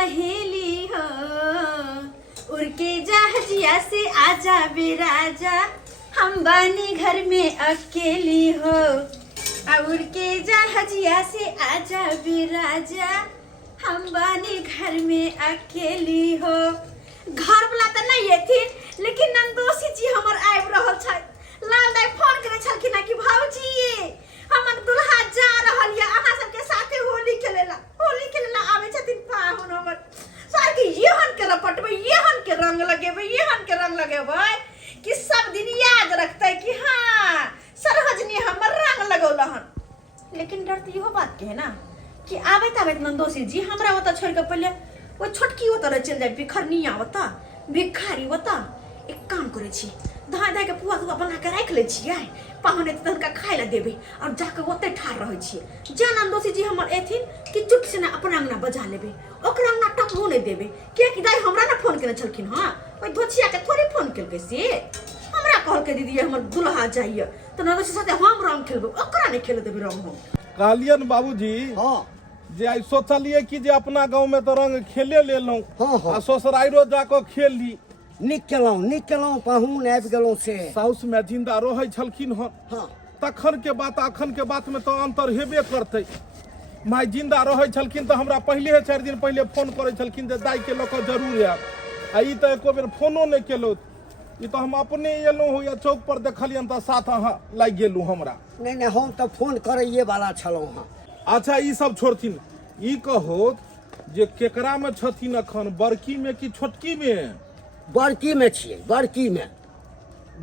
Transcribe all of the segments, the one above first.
सहेली हो, उड़ के जहाजिया से आजा बेराजा, हम बानी घर में अकेली हो। उड़ के जहाजिया से आजा बेराजा, हम बानी घर में अकेली हो। घर वाला तो नहीं एथिन, लेकिन नंदोसी जी हमर आबि रहल छै। लाल दाई फोन करे छलखिन कि भौजी हमर दुल्हा जा रहल या, अहाँ सबके साथे होली खेलेला आवे छथिन पाहुन हमर। सर के येहन के रपटबै, येहन के रंग लगेबै, येहन के रंग लगेबै कि सब दिन याद रखतै कि हाँ सरहजनी हमर रंग लगौलहन। लेकिन डर तो इहो बात के है ना कि आबैत नंदोसी जी हमरा ओतऽ छोड़ के पहिले वो छोटकी ओतऽ चल जाए, भिखरनिया ओतऽ, भिखारी ओतऽ। एक काम करे छी, धाय धाय के पुआ तुआ बना के राख ले छियै, पाहुन एतै तऽ हुनका खाय ले देबै और जाके ओतै ठाड़ रहै छियै। जे नंदोसी जी हमर एथिन कि चुट से ना अपन अंगना बजा लेबै, ओकरा अंगना टपहो नहीं देबै। कियाकि दाई हमरा ना फोन केने छलखिन, हाँ ओइ धोछिया के थोड़ी फोन केलकै से। हमरा कहलकै दीदी हमर दुल्हा जाइए तऽ नंदोसी साथे हम रंग खेलबै, ओकरा नहीं खेले देबै रंग हम। कहलियन बाबूजी हाँ जे आई सोचलिए कि जे अपना गांव में तो रंग खेले लेलौं, हाँ, हाँ। आ ससुराइरो जाके खेली। नीक केलौं पाहुन आबि गेलौं से। साउस में जिंदा रहै छलखिन हन, हाँ तखन के बात अखन के बात में तो अंतर हेबे करतै। माय जिंदा रहै छलखिन तो हमरा पहिले 4 दिन पहिले फोन करै छलखिन जे दाई के लऽ जरूर आयब, आ ई तो एको बेर फोनो नहीं केलौ। ई तो हम अपने एलौं हो या चौक पर देखलियन तो साथ अहाँ लागि गेलू हमरा। नहीं हम तो फोन करैये वाला छलौं हाँ। अच्छा ई सब छोड़थिन, ई कहो जे केकरा में छथिन अखन, बड़की में कि छोटकी में? बड़की में छियै, बड़की में।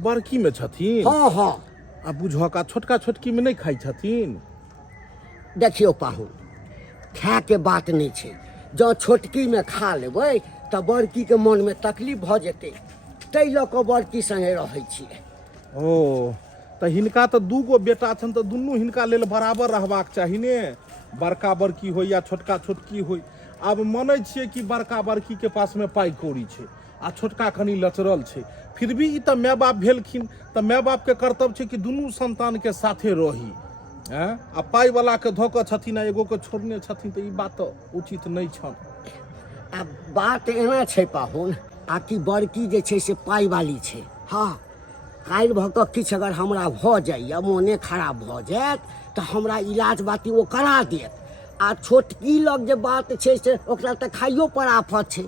बड़की में छथिन? हाँ हाँ। आ बुझका छोटका छोटकी में नहीं खाई छथिन? देखियो पाहुन, खाए के बात नहीं छै। जँ छोटकी में खा लेबै तऽ बड़की के मन में तकलीफ भऽ जेतै, ताहि लऽ कऽ बड़की संगे रहै छियै। ओ तऽ हिनका तऽ दूगो बेटा छन, तऽ दुनू हिनका लेल बराबर रहबाक चाही ने। बड़का बड़की हो या छोटका छोटकी हो। आब मानै छियै कि बड़का बड़की के पास में पाई कौड़ी छै आ छोटका कनी लचरल छै, फिर भी ई तऽ माय बाप भेलखिन, तऽ माय बाप के कर्तव्य छै कि दुनू संतान के साथे रही। आ पाई वाला के धोकऽ छथिन आ एगो के छोड़ने छथिन, तऽ ई बात तऽ उचित नहीं छन। आ बात एना छै पाहुन, आ कि बड़की जे छै से पाई वाली छै। हाँ काल्हि भऽ कऽ किछु अगर हमरा भऽ जाइए, मोने खराब भऽ जायत तऽ हमरा इलाज बाती ओ करा देत। आ छोटकी लग जे बात छै से ओकरा तऽ खाइयो पर आफत छै।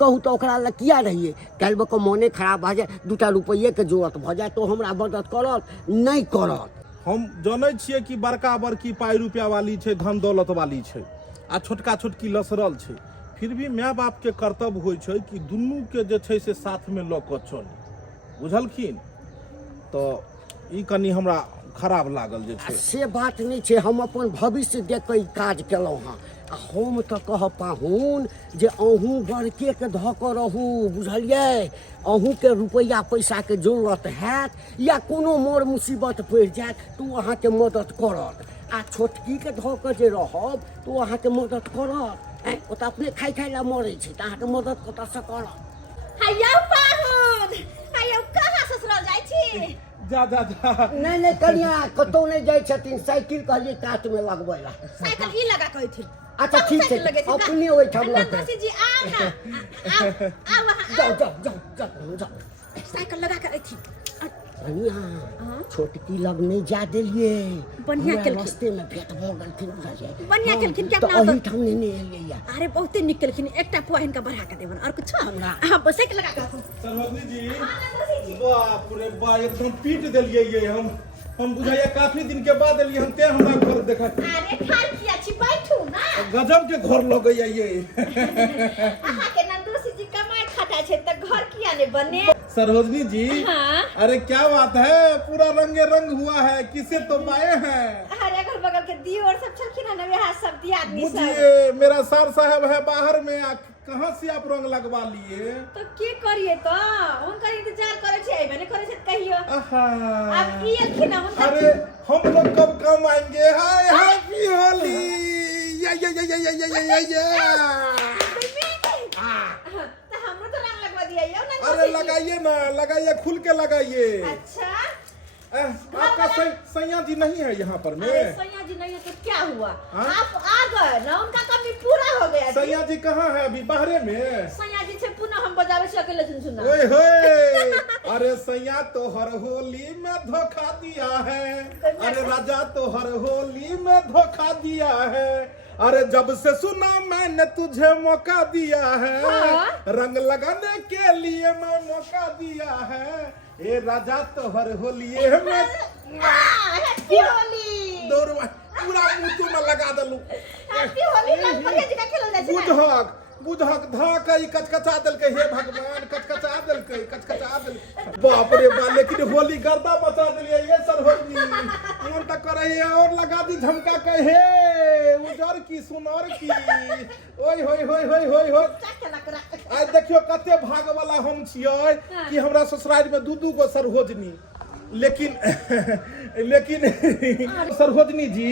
कहू तऽ ओकरा लग किया रहिए, काल्हि भऽ कऽ मोने खराब भऽ जाए, 2टा रुपये के जरूरत भऽ जाए तो हमरा मदद करत नहीं करत। हम जानै छियै कि बड़का बड़की पाई रुपया वाली छै, धन दौलत वाली छै, आ छोटका छोटकी लसरल छै। फिर भी माय बाप के कर्तव्य होइ छै कि दुनू के जे छै से साथ में लऽ कऽ चली, बुझलखिन? तो ई कनी हमरा खराब लागल जे छै। से बात नहीं छै, हम अपन भविष्य देख कऽ ई काज केलहुँ हँ। आ हम तऽ कहब पाहुन जे अहूँ बड़के के धऽ कऽ रहू, बुझलियै? अहूँ के रुपैया पैसा के जरूरत हैत या कोनो मोर मुसीबत पड़ि जायत तऽ ओ अहाँके मदद करत। आ छोटकी के धऽ कऽ जे रहब तऽ ओ अहाँके मदद करत। ओ तऽ अपने खाइ ला मरै छै, तऽ अहाँके मदद कतऽसँ करत? हैया पाहुन, हैया कहाँ ससुराल जाइ छी? जा नहीं कनिया कतौ नहीं जाय छथिन, साइकिल कहलिए काट में लगबै ला। साइकिल ई लगा कहै थी। अच्छा ठीक छै, अपने ओहिठाम लग नंदोसी जी आओ ना, आओ वहाँ जाओ साइकिल लगा के आई थी। कनिया छोटकी लग नहीं जा देलिए, बढ़िया केलखिन, रास्ते में भेट भऽ गेलखिन, बुझलिए? बढ़िया केलखिन कि तो अपना ओहिठाम नहीं एलिए। अरे बहुते निक केलखिन, एकटा पुआ हिनका बढ़ा के देबन और कुछ हमरा। हां बस साइकिल लगा के। सरहदी जी बाप रे बा, एकदम पीट देलिए ये हम बुझाइया काफी दिन के बाद एलिए हम, ते हमरा घर देखा। अरे ठार किया छी, बैठू ना। गजब के घर लगैया ये। अहाँ के नंदोसी जी कमाई खाता छै त घर किया ने बने? सरहदी जी हाँ? अरे क्या बात है, पूरा रंगे रंग हुआ है, किसे तो पाए हैं। अरे अगल बगल के दियोर सब छलखिन ना, वह सब दिया आदमी सब। बुझिए मेरा सार साहब है बाहर में, कहाँ से आप रंग लगवा लिए? तो के करिए तो उनका इंतजार करे छे, आइबे ने करे छे कहियो। आहा अब ई अखिन उनका। अरे हम लोग कब काम आएंगे? हाय हैप्पी होली या तो हमरो तो रंग लगवा दिया यो ना। अरे लगाइए ना, लगाइए, खुल के लगाइए। अच्छा आपका सैया जी नहीं है यहाँ पर में? सैया जी नहीं है तो क्या हुआ? हाँ? आप आ गए ना, उनका कमी पूरा हो गया। सैया जी कहाँ है अभी? बाहरे में? सैया जी से पुनः हम बजावे से अकेले सुना। ओए होए, अरे सैया तो हर होली में धोखा दिया है, अरे राजा तो हर होली में धोखा दिया है, अरे जब से सुना मैंने तुझे मौका दिया है, हाँ? रंग लगाने के लिए मैं मौका दिया है, ए राजा तो हर होली में हैप्पी होली। दौड़वा पूरा मुंह में लगा दलू। हैप्पी होली रंग भैया जी का खेलल जाय छै। बुझक धाकई कचकचा देलकै, हे भगवान कचकचा देलकै। बाप रे बा, लेकिन होली गर्दा मचा देलिए ये सरहोनी। मन त करे और लगा दी झमका के, हे उजर की सुनर की। ओय होय होय होय होय होय। आज देखियो कते भाग वाला हम छियै कि हमरा ससुराल में दू गो सरहोजनी। लेकिन सरहोजनी जी,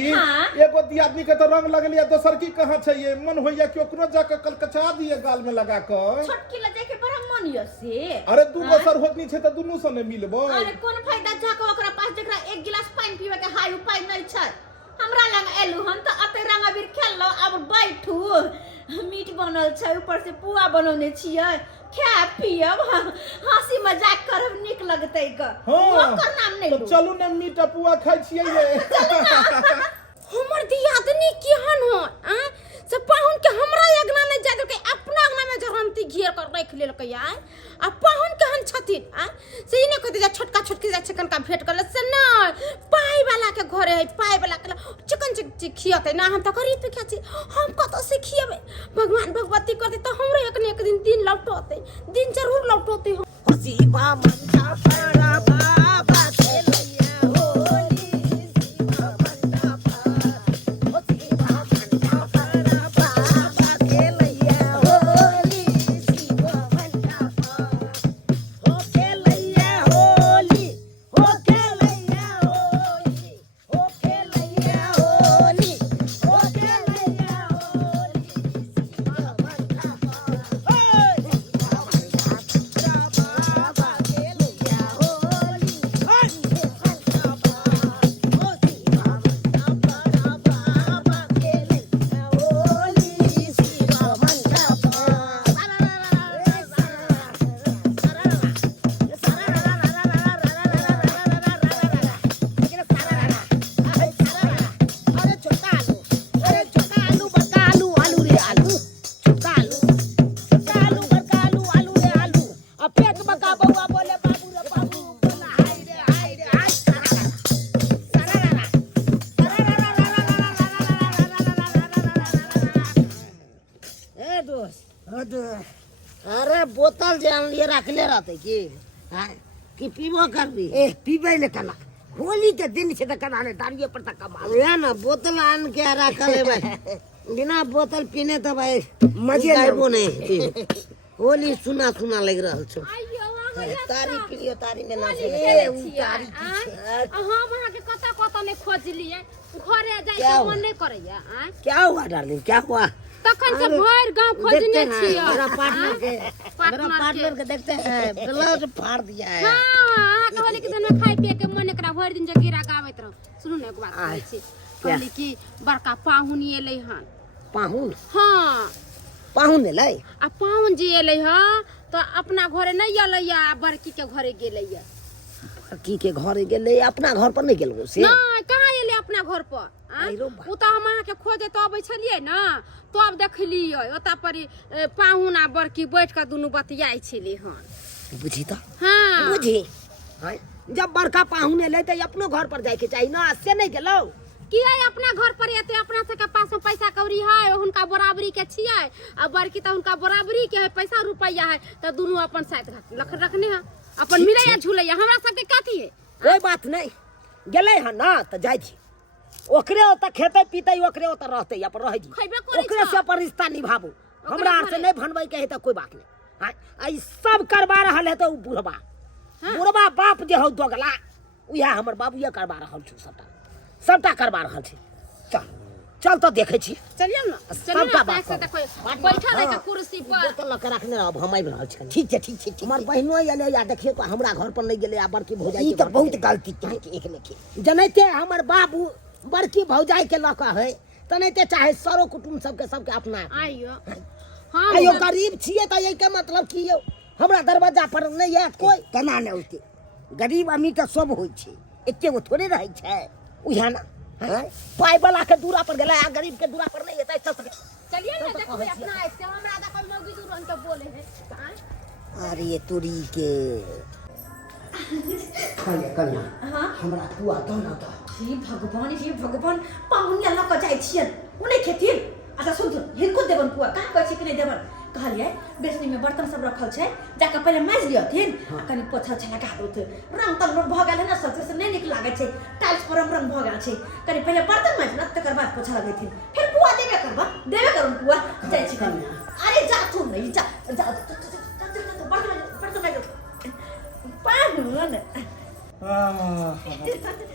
एगो दियादनी के तो रंग लगलिया, दोसर की कहाँ छै? ये मन होइया कि ओकरो जाके कलकचा दिए गाल में लगा के। छोटकी लजे के बड़ा मन य से। अरे दूगो सरहोजनी छै त दुनू सने मिलबो। अरे कोन फायदा जाके ओकरा पास जेकरा एक गिलास पानी पीवे के हाय उपाय नै छै। हमरा लंग एलु हम त अते रंग अबीर खेललो, अब बैठू। मीट बनल छै, ऊपर से पुआ बनौने छियै, खा पियब, हंसी मजाक करब, नीक लगतै ग। ओकर नाम नै तो चलू ने मीट पुआ खाइ छियै ये। हमर दियादनी केहन हो से पाहुन के हमरा अगना में जा के अपना अगना में जरंती घेर कर रख लेलकै यार। आ पाहुन केहन छथिन से इने कहते जा छोटका छोटकी जा चिकन का भेंट करले से ना, पाई वाला के घरे है, पाई वाला के चिकन खियते ना। हम त गरीब पे खाची, हम कत से खियबे? भगवान भगवती करते तो हमरो एक दिन लौटते, दिन जरूर लौटते। हसी बा मंचा पड़ा बाबा खेलैया होली, सीमा मंचा पर हसी बा मंचा पड़ा बाबा खेलैया होली, सीमा मंचा पर हो खेलैया होली, हो खेलैया होली, हो खेलैया होली, हो खेलैया होली, सीमा मंचा पर बाबा खेलैया होली, हो सीमा मंचा पर बाबा खेलैया होली, सीमा मंचा अरे छोटा आलू बड़का आलू, आलू रे आलू, छोटा आलू बड़का आलू रे आलू। अब पेट बका बउआ बोले बाबू रे बाबू, बोला हाय रे हाय रे हाय। ए दोस्त, अरे बोतल जान लिए रखले रहते कि पीबो करबी? ए पीबे ले कला, होली के दिन से त कना ने दाड़िए पर तक कमाल या ना। बोतल आन के रखल है भाई, बिना बोतल पीने तो भाई मजे लेबो नहीं। होली सुना सुना लग रहल छ। तारी पिलियो, तारी में ना ए उतारी हम वहां के कता ने खोजलिए, घरे जाय के मन नहीं करैया। क्या हुआ डार्लिंग, क्या हुआ? तखन से भर गांव खोजने छियै। मेरा पार्टनर के देखते हैं, ब्लड फाड़ दिया है। हां कहली कि दिन में खाई पिए के मन एकरा भर दिन जगीरा गावत रह। सुनू ने एक बात कहै छी, कहली कि बड़का पाहुन एलै हन। पाहुन? हां पाहुन एलै? आ पाहुन जी एलै ह तो अपना घरे नहीं एलै या, बड़की के घरे गेलै या। बड़की के घरे गेलै, अपना घर पर नहीं गेलौ से? नहीं, कहाँ एलै अपना घर पर? आइरो बा। उ त हम अहाँ के खोजे तो अबै छलियै ना, तो अब देखलियै ओता पर पाहुन आ बड़की बैठ के दुनू बतियाइ छलै हन। बुझी त? हां बुझी। जब बड़का पाहुन एलै त अपनो घर पर जाय के चाहिए ना, से नहीं गेलौ? किया अपना घर पर एते? अपना सबके पास में पैसा कौड़ी है, हुनका बराबरी के छियै, आ बड़की त हुनका बराबरी के है, पैसा रुपया है, त दुनू अपन साथ रखने है, अपन मिलैया झूलैया। हमरा सबके कथी है? कोई बात नहीं, गेलै हन ना त जाय छी, ओकरे ओता खेते पीते, ओकरे ओता रहते, अपन रह जी, खइबे करै ओकरे से अपन रिश्ता निभाबू। हमरा आर से नहीं भनबै के है त कोई बात नहीं। आई सब करबा रहल है तो बुढ़बा, बुढ़बा बाप जे हौ दोगला, उहे हमर बाबूए करबा रहल छ, सबटा करबा रहल छै। चल चल तो देखे छी चलिए ना चलिए सबका ना बात पैसे करो। देखो बैठा रहे कुर्सी पर बोतल लग के रखने अब हम आबि रहल छी ठीक छै ठीक छै हमर बहिनो एले या देखिए तो हमरा घर पर नहीं गेले आ बड़की भौजाई ई तो बहुत गलती की एक लेके जनैते हमर बाबू बड़की भौजाई के लक है तनैते चाहे सरो कुटुंब सबके अपना आइयो आइयो गरीब छिए त यही के मतलब की यौ हमरा दरवाजा पर नहीं है कोई तना नहीं होते गरीब अमीर तो सब होइ छै एके गो थोड़े रहै छै उहा ना पाई वाला के दूरा पर गेला आ गरीब के दूरा पर नहीं है चलिए ना देखो अपना ऐसे हमरा देखो मौगी दूर रंग के बोले है अरे तुरी के कन्या हाँ हमरा पुआ दो ना तो हे भगवान पाहुनिया लक जाइ छियन उन्हें खेथिन अच्छा सुन हिनको देबन पुआ का कहै छै कि नहीं देबन कहलिए बेसनी में बर्तन सब रखल छै जाके पहले माज लियथिन कनी पोछा छला का दोत रंग तन भ गेल है ना सब से नहीं निक लागे छै टाइल्स पर रंग भ गेल छै कनी पहले बर्तन माज ल तकर बाद पोछा लगेथिन फिर पुआ देबे करन पुआ जाइ छी अरे जा तू नहीं जा बर्तन माज पाहुन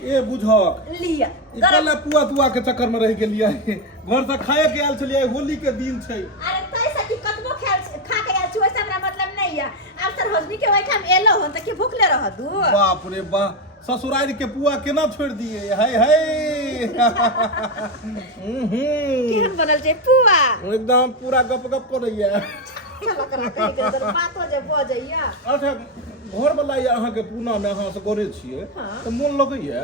ए बुझक लिया इकल्ला पुआ तुआ के चक्कर में रह गेलिए घर से खाए के आयल छलिए होली के दिन छै अरे तैसा की कतबो खा के आयल छी वैसे हमरा मतलब नहीं है अब सर होजनी के ओइठाम एलो हन त की भूखले रह दू बाप रे बा ससुराल के पुआ केना छोड़ दिए हाय हाय केहन बनल छै पुआ एकदम पूरा गप गप करैया चला करा कहि दे बातो जे बजैया अच्छा घर वाला या अहाँ के पूना में अहाँ से करे छिए तो मन लगैया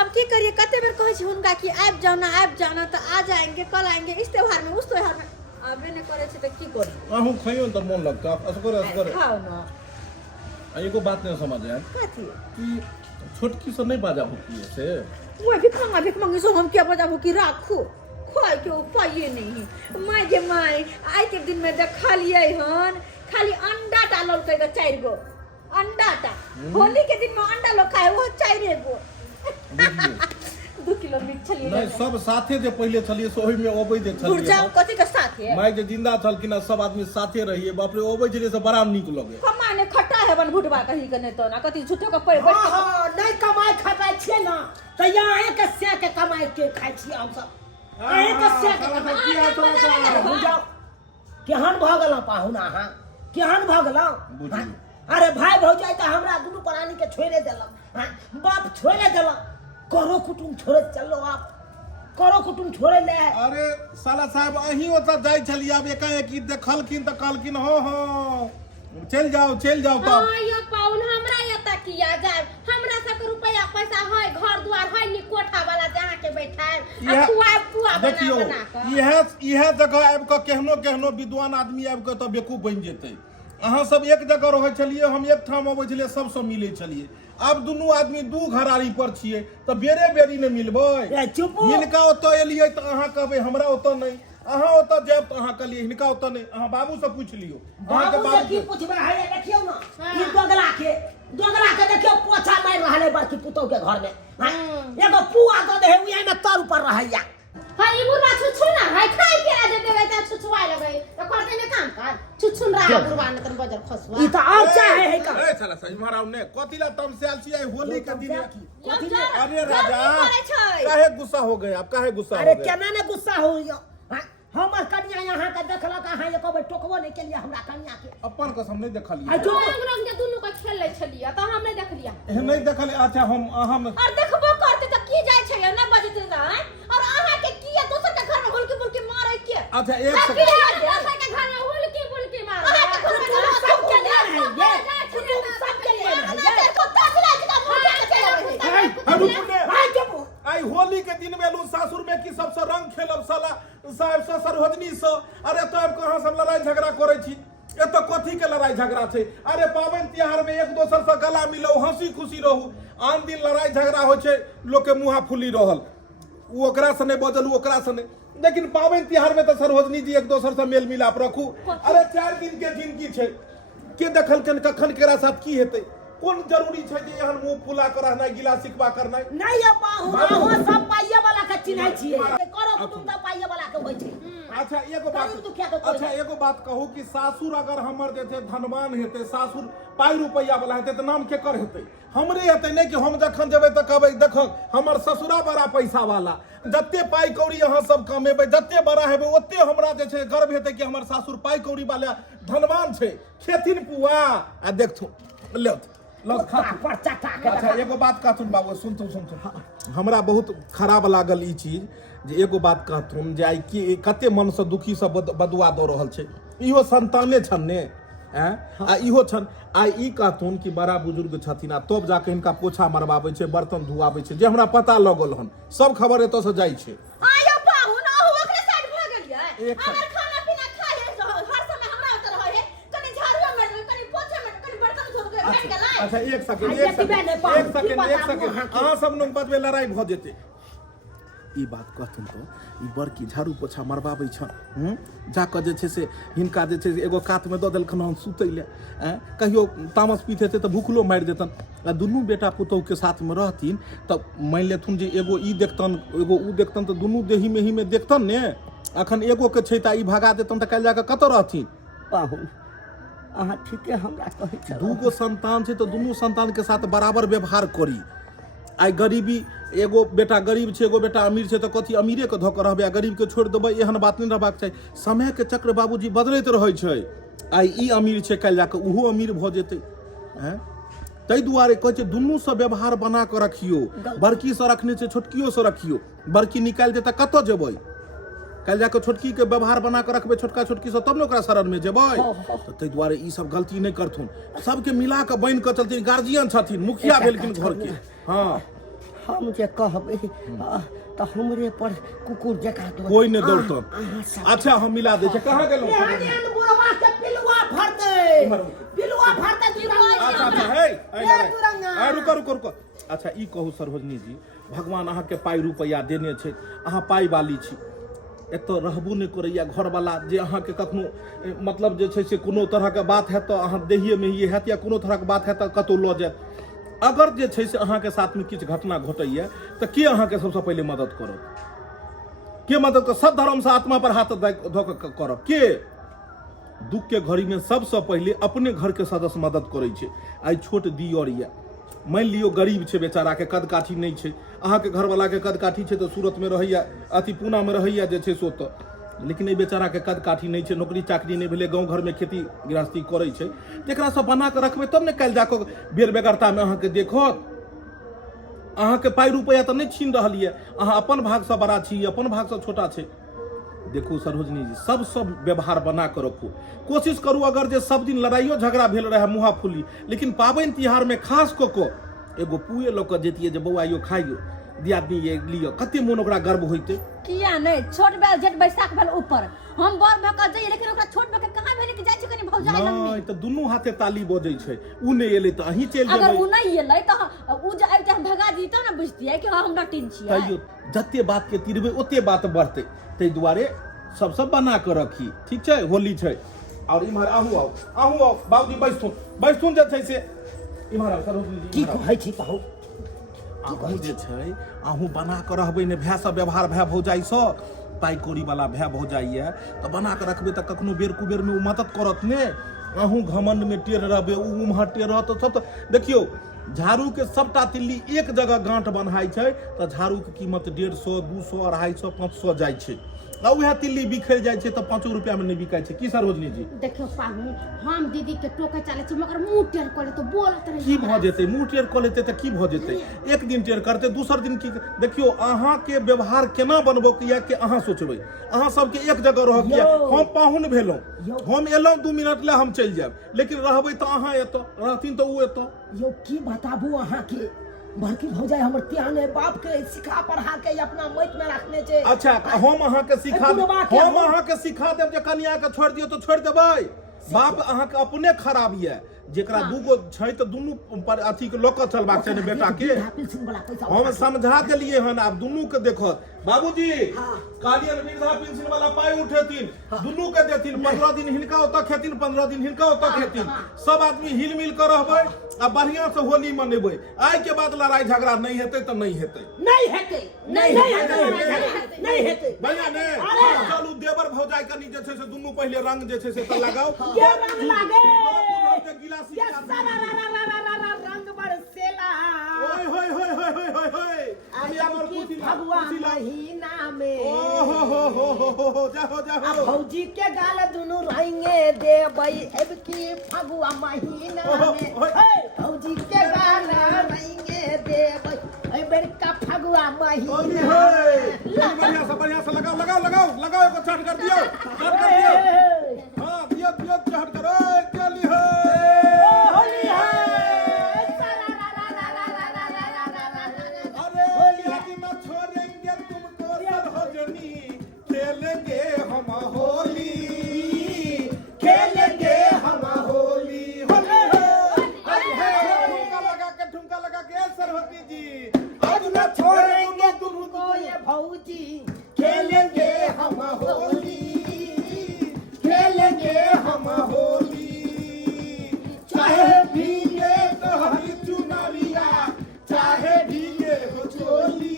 अब की करिए कते बेर कहै छी हुनका कि आबि जाना तो आ जाएंगे कल आएंगे इस त्योहार में उस त्योहार में आबे नहीं करे छै त की करू अहू खइयो तो मन लगता असगर खाओ ना एगो बात नहीं समझ आया कथी कि छोटकी से नहीं बाजा होती है से वो भिख मंगी सो हम क्या बजा भूकी राखू खाए के उपाय नहीं माय गे माय आई के दिन में देखा लिए हन खाली अंडा डालल कई 4 गो अंडा टा होली के दिन में अंडा लोग खाए वो 4 गो 2 किलो मीट छलिए नहीं सब साथे जे पहले छलिए से ओहि में ओबै जे छलिए गुरजा कथी के साथ है माय जे जिंदा छलकिन सब आदमी साथे रहिए बाप रे ओबै छलिए से बड़ा नीक लगे कमाने खट्टा है बन भुटवा कहीं के नहीं तो ना कथी झूठो के पैर बैठ हां नहीं कमाई खाए छिए ना त यहां के से के कमाई के खाइ छिए हम सब अहे के से के कमाई किया तो हो जाओ केहन भ गेल पाहुना हां केहन भ गेल अरे भाई भौजाई त हमरा दुनु प्राणी के छोड़े देलक बाप छोड़े देलक करो कुटुम छोड़े चलो आप करो कुटुम छोड़े ले अरे साला साहब अहीं ओत जाय छलिए अब एकाएक देखलखिन त कहलखिन हो चल जाओ तो हां यो पाउन हमरा यता किया जाय हमरा सब रुपया पैसा है घर द्वार है नि कोठा वाला जहां के बैठाए आ पुआ देखियो इहे जगह आबि के केहनो विद्वान आदमी आबि के त बेकूफ बन जेतै अहाँ सब एक जगह रहै छलिए हम एक ठाम अबै छलिए सब मिलै छलिए अब दुनू आदमी दू घरारी पर छिए त बेरी ने मिलबै हिनका ओत एलिए त अहाँ कहबै हमरा ओत नहीं अहाँ ओत जाब त अहाँ कहलिए हिनका ओत नहीं अहाँ बाबू से पूछ लियो अहाँ के बाबू की पूछबे है देखियो ना ई दोगला के देखियो पोछा मार रहले बड़की पुतौ के घर में एगो पुआ द दे उहे में तर ऊपर रहैया हां ई बुढ़वा छुछु ना है खाए के आ जे देबै त छुछुआ लगै त करते ने काम कर छुछुन रहा बुढ़वा न कर बजर खसवा ई त और चाहे है का ए चला सही मारा ने कतिला तमसेल छी होली के दिन कथी ने अरे राजा काहे गुस्सा हो गए आप काहे गुस्सा हो गए अरे केना ने गुस्सा हो यो हमर कन्या यहां के देखलक अहां एको बेर टोकबो नहीं केलिए हमरा कन्या के अपन कसम नहीं देखलिए आ जो रंग रंग के दुनु के खेल ले छलिए त हम नहीं देखलिए नहीं देखल अच्छा हम और देखबो करते त की जाय छै ना बजते ना और अहाँ के किया दोसर के घर में बुलकी मारे के अच्छा एक के घर में बुलकी मारे अहाँ के घर में सब के ले है ये सब के ले है ये कुत्ता खिला के मुंह के चले हाय चुप आई होली के दिन में लू सासुर में की सबसे रंग खेलब साला साहब से सरहदनी से अरे तो अब कहां सब लड़ाई झगड़ा करे छी ए तो कथी के लड़ाई झगड़ा छै अरे पावन त्योहार में एक दोसर से गला मिलो हंसी खुशी रहू आन दिन लड़ाई झगड़ा हो छै लोग के मुंह फुली रहल उ ओकरा से नहीं बजल ओकरा से नहीं लेकिन पावन त्योहार में तो सरहदनी जी एक दोसर से मेल मिलाप रखू अरे 4 दिन के जिंदगी छै के देखल कखन केरा साथ की हेतै कौन जरूरी छै जे एहन मुंह फुला कर रहना गिला सिकवा करना नहीं ये पाहु सब पाइए वाला के चिन्है छियै करो कुटुम त पाइए वाला के होय छै आ अच्छा एगो बात कहू कि सासुर अगर हमर जे धनवान हेतै, सासुर पाई रुपैया वाला हेतै त नाम केकर हेतै? हमरे हेतै नहीं कि हम जखन जेबै त कहबै देखो हमर ससुरा बड़ा पैसा वाला, जत्ते पाई कौड़ी अहाँ सब कमेबै, जत्ते बड़ा हेबै ओत्ते हमरा जे छै गर्व हेतै कि हमर सासुर पाई कौड़ी वाला धनवान छै। खेथिन पुआ आ देखथुन लेत अच्छा एगो बात कहथुन बाबू, सुनथुन हमरा बहुत खराब लागल ई चीज जे एगो बात कहथुन जे आई कि कते मन से दुखी से बदुआ दऽ रहल छै, इहो संताने छन ने आ इहो छन। आई ई कहथुन कि बड़ा बुजुर्ग छथिन आ तब जाके हिनका पोछा मरबाबै छै, बर्तन धुआबै छै, जे हमरा पता लगल हन, सब खबर एतऽ से जाइ छै। आयो पाहुन अहु ओकरे साइड भ गेलियै। एक अगर खाना पीना खाए हर समय हमरा ओतऽ रहै है, कनी झाड़ू मार दे, कनी पोछा मार, कनी बर्तन धो के बैठ गेलै। अच्छा एक सेकंड अहाँ सब लोग बदबे लड़ाई भ जेतै। ई बात कहथुन तो ई बड़की झाड़ू पोछा मरबाबै छन, जाके जे छै से हिनका जे छै से एगो कात में दऽ देलखन हन सुतै ले, कहियो तामस पीत हेतै तऽ भूखलो मारि देतन। आ दुनू बेटा पुतौह के साथ में रहथिन तऽ मान लेथुन जे एगो ई देखतन एगो ऊ देखतन तऽ दुनू देही में ही में देखतन ने। अखन एगो के छै तऽ ई भगा देतन तऽ काल्हि जाके कतऽ रहथिन? पाहुन अहाँ ठीके हमरा कहै छी। दूगो संतान छै तऽ दुनू संतान के साथ बराबर व्यवहार करी। आई गरीबी एगो बेटा गरीब छै एगो बेटा अमीर छै तऽ कथी अमीरे के धऽ कऽ रहबै आ गरीब के छोड़ि देबै, एहन बात नहीं रहबाक चाही। समय के चक्र बाबूजी बदलैत रहै छै। आई ई अमीर छै काल्हि जाके उहो अमीर भऽ जेतै। ताहि दुआरे कहै छै दुनू से व्यवहार बना कऽ रखियो, बड़की से रखने छै छोटकियो से रखियो। बड़की निकालि दे तऽ कतऽ जेबै? काल्हि जाके छोटकी के व्यवहार बना कऽ रखबै छोटका छोटकी से, तब ने ओकरा शरण में जेबै। तऽ ताहि दुआरे ई सब गलती नहीं करथुन, सबके मिला कऽ बांधि कऽ चलथिन। गार्जियन छथिन, मुखिया भेलखिन घर के। हाँ हम जे कहबै तऽ हमरे पर कुकुर जका कोई नहीं दौड़तन। अच्छा हम मिला दे छै। कहाँ गेलौ? बुढ़वा के पिलुआ फरतै। रुको। अच्छा ई कहू सरोजनी जी, भगवान अहाँ के पाई रुपैया देने छै, अहाँ पाई वाली छी, एतऽ रहबो नहीं करैया घरवाला जे अहाँ के कखनो मतलब जे छै से कोनो तरह के बात है तऽ अहाँ देहिए में ही हैत या कोनो तरह के बात है तऽ कतौ लऽ जायत। अगर जे छै से अहाँ के साथ में किछु घटना घटैया तऽ के अहाँ के सबसे पहले मदद करत? के मदद कर? सद्धर्म से आत्मा पर हाथ धऽ कऽ करब के? दुख के घड़ी में सबसे पहले अपने घर के सदस्य मदद करै छै। आई छोट दियर या मान लियो गरीब छै बेचारा के कद काठी नहीं छै, अहाँ के घरवाला के कद काठी छै तऽ सूरत में रहैया अति पूना में रहैया जे छै सो तऽ, लेकिन बेचारा के कद काठी नहीं छै, नौकरी चाकरी नहीं भेलै, गाँव घर में खेती गृहस्थी करै छै, एकरा सब बना के रखबै तब ने काल्हि जाकऽ बेर बेगरता में अहाँ के देखत। अहाँ के पाई रुपैया तऽ नहीं छीन रहल ये, अहाँ अपन भाग से बड़ा छी, अपन भाग से छोटा छै। देखू सरोजनी जी, सब व्यवहार बना कर रखू, कोशिश करू अगर जे सब दिन लड़ाइयो झगड़ा भेल रहे मुहा फुली, लेकिन पाबनि तिहार में खास कऽ एगो पुए लऽ कऽ जैतियै जे बौआ यो खाइयो दियादनी ये लियो, कते मोन ओकरा गर्व होइते। किया नहीं? छोट बेल जेठ बैसाख भेल ऊपर, हम बड़ भऽ कऽ जाइए, लेकिन ओकरा छोट भऽ के कहाँ भेल कि जाइ छै कनी भौजाई लग में? नहीं तऽ दुनू हाथे ताली बजै छै। उ नहीं एलै तऽ अहीं चलि जेबै। अगर उ नहीं एलै तऽ उ जे आइते हम भगा दी तब ना बुझतियै कि हम नटिन छियै। तैयो जते बात के तिरबै ओते बात बढ़तै, ताहि दुआरे सब बना के रखी, ठीक छै? होली छै और इम्हर आहू आओ बाबूजी बैसथुन जे छै से इम्हर आओ सरोजनी जी। की कहै छी पाहुन? आहू जे छै आहू बना के रहबै ने भाय से व्यवहार भाय भौजाई से, पाई कौड़ी वाला भाय भौजाई है तऽ बना के रखबै तऽ कखनो बेर कुबेर में उ मदद करत ने। आहू घमंड में टेढ़ रहबै, उ उम्हर टेढ़ रहत सब तऽ देखियौ झाड़ू के सबटा तिल्ली एक जगह गांठ बन्हाई छै तऽ झाड़ू के कीमत 150, 200, 250, 500 जाइ छै। आ उहे तिल्ली बिखर जाइ छै तऽ 5 रुपया में नहीं बिकाय छै। की सरोजनी जी? देखियो पाहुन, हम दीदी के टोके चले छी मगर मुंह टेढ़ कर ले तो बोलत रही। की भ जेतै? मुंह टेढ़ कऽ लेतै तऽ की भ जेतै? एक दिन टेढ़ करतै, दोसर दिन की? देखियो अहाँ के व्यवहार केना बनबो किया के अहाँ सोचबै। अहाँ सबके एक जगह रह किया? हम पाहुन भेलौं, हम एलौं 2 मिनट ले हम चलि जायब, लेकिन रहबै तऽ अहाँ एतऽ, रहथिन तऽ उ एतऽ। यो की बताबू अहाँ के बड़की भौजाई हमर त्याने बाप के सिखा पढ़ा के अपना मइत में रखने छै। अच्छा हम अहाँ के सिखा देब, हम अहाँ के सिखा देब जे कन्या के छोड़ दियौ तो छोड़ देबै? बाप अहाँ के अपने खराब ये, जेकरा दूगो छै त दुनू पर अथी के लोक चलबाक छै ने बेटा के हम समझा देलिए हन आब दुनू के देखत बाबूजी कालियन वृद्धा पेंशन वाला पाई उठेथिन दुनू के देथिन 15 दिन हिनका ओतऽ खेथिन 15 दिन हिनका ओतऽ खेथिन सब आदमी हिल मिल कर रहबै आ बढ़िया से होली मनेबै आइ के बाद लड़ाई झगड़ा नहीं हेतै त नहीं हेतै बढ़िया ने चलू देवर भौजाई कनी जे छै से दुनू पहिले रंग जे छै से त लगाओ गिलासी रंग बरसेला ओए होय होय होय होय होय होय फगुआ महीना में हो जाओ भौजी के गाल दुनू रंगे देबै अब की फगुआ महीना में भौजी के गाल रंगे देबै ए बेरका फगुआ महीना बढ़िया से लगाओ एगो चढ़ कर दियो हां दियो चढ़ करो चली हो होली है छोड़ेंगे तुमको सरहजनी खेलेंगे हम होली ठुमका लगा के सरस्वती जी आज न छोड़ेंगे तुमको ये भौजी खेलेंगे हम होली चाहे भीगे तो हरी चुनरिया चाहे भीगे हो चोली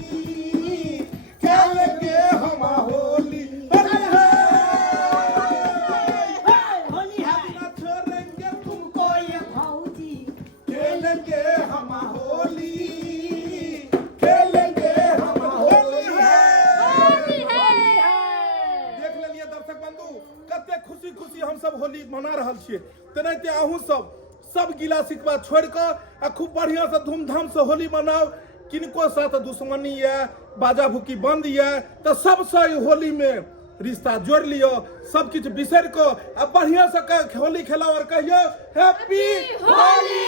खेलेंगे हम होली छोड़ेंगे तुमको ये भौजी खेलेंगे हम होली देख लेलिए दर्शक बंधु कते खुशी हम सब होली मना रहल छियै तेनाहिते अहूँ सब गिला सिकवा छोड़ कऽ आ खूब बढ़िया से धूमधाम से होली मनाओ किनको साथ दुश्मनी है बाजा भूकी बंद है तो सबसे होली में रिश्ता जोड़ लियो सब किछ बिसर को आ बढ़िया से होली खेलाओ और कहियो हैप्पी होली।